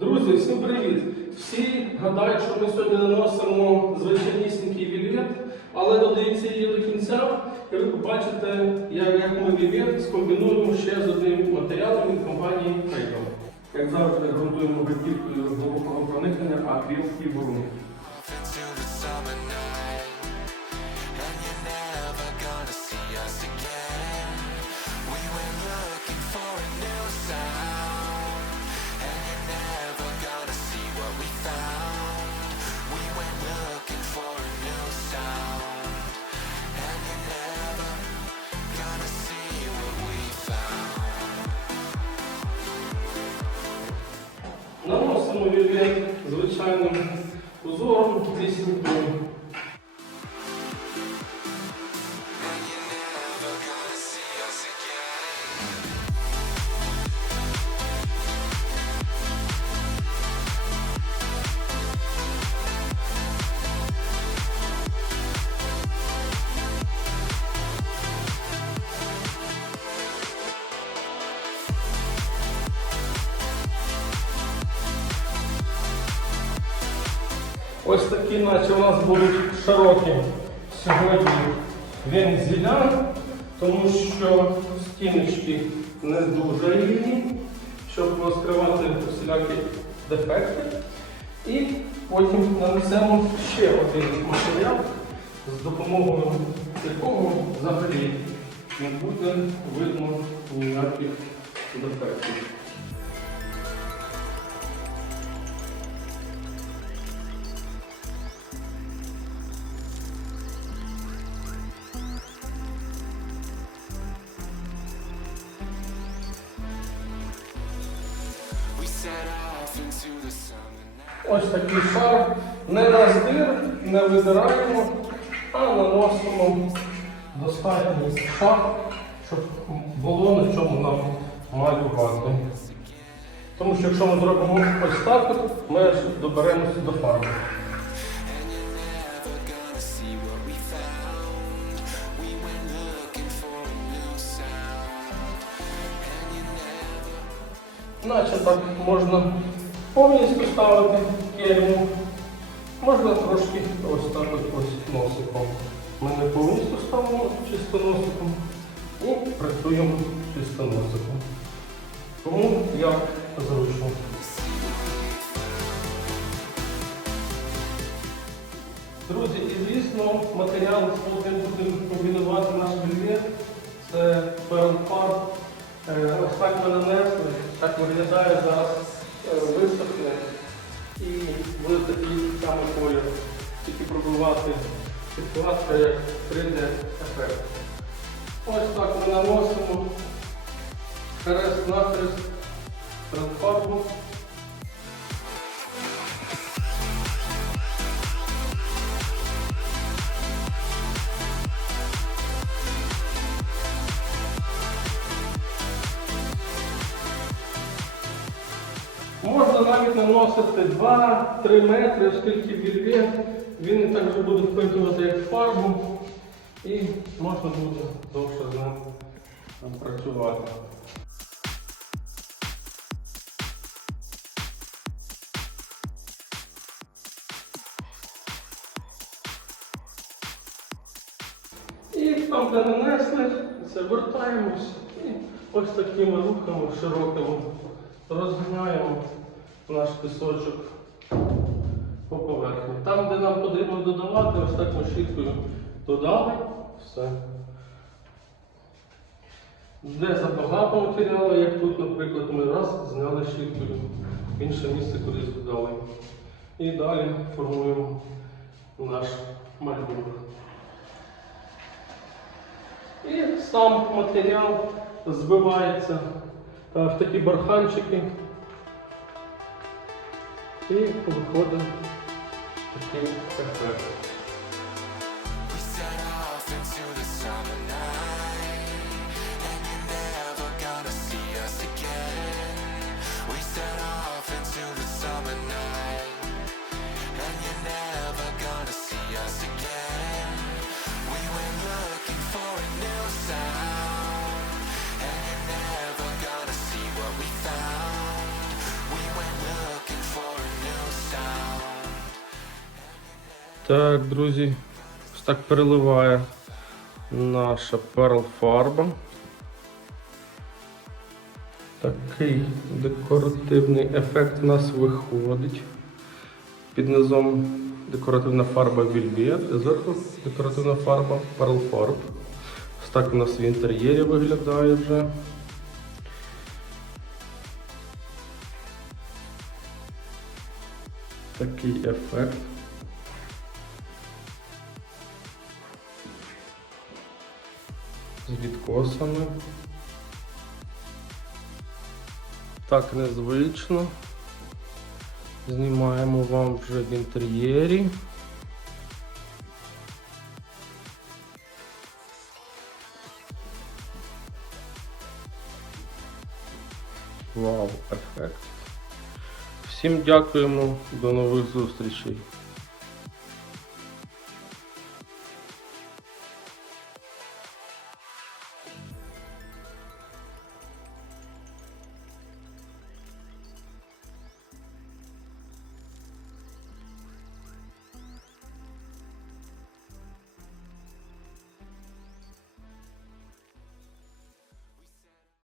Друзі, всім привіт! Всі гадають, що ми сьогодні наносимо звичайнісінький вільвет, але додається її до кінця, і ви побачите, як, ми вільвет скомбінуємо ще з одним матеріалом від компанії Freedom. Як завжди, грунтуємо готівкою глибокого проникнення акріл і бурун. Наносимо вільвет звичайним узором зі Ось такі, наче у нас будуть широкі сьогодні вензеля, тому що стіночки не дуже рівні, щоб розкривати всілякі дефекти. І потім нанесемо ще один матеріал, з допомогою якого взагалі не буде видно ніяких дефектів. Ось такий шар. Не на здир, не видираємо, а наносимо достатній шар, щоб було на чому нам малювати. Тому що якщо ми зробимо ось так, ми доберемося до фарби. Наче так можна повністю ставити кельму. Можна трошки ось так ось носиком. Ми не повністю ставимо чисто носиком і працюємо чисто носиком. Тому як зручно. Друзі, і звісно, матеріал, з будемо комбінувати наш вільвет, це перл-фарб. Е, Ось нанесли, виглядає зараз е, висохне і буде такий самий колір. Тільки пробувати ситуація, як прийде ефект. Ось так ми наносимо хрест нахрест перл-фарбу. Можна навіть наносити 2-3 метри, оскільки вільвет, він не так же буде впитувати, як фарбу, і можна буде довше з ним працювати. І там, де нанесли, це вертаємось і ось такими рухами широкими розганяємо наш пісочок по поверхні. Там, де нам потрібно додавати, ось так ми щіткою додали, все. Де забагато матеріалу, як тут, наприклад, ми раз зняли щіткою, інше місце кудись додали. І далі формуємо наш малюнок. І сам матеріал збивається в такі барханчики. І виходить такий ефект. Так, друзі, ось так переливає наша перл фарба. Такий декоративний ефект у нас виходить. Під низом декоративна фарба і зверху декоративна фарба Pearl Farb. Ось так у нас в інтер'єрі виглядає вже. Такий ефект. З відкосами. Так незвично. Знімаємо вам вже в інтер'єрі. Вау, ефект. Всім дякуємо, до нових зустрічей.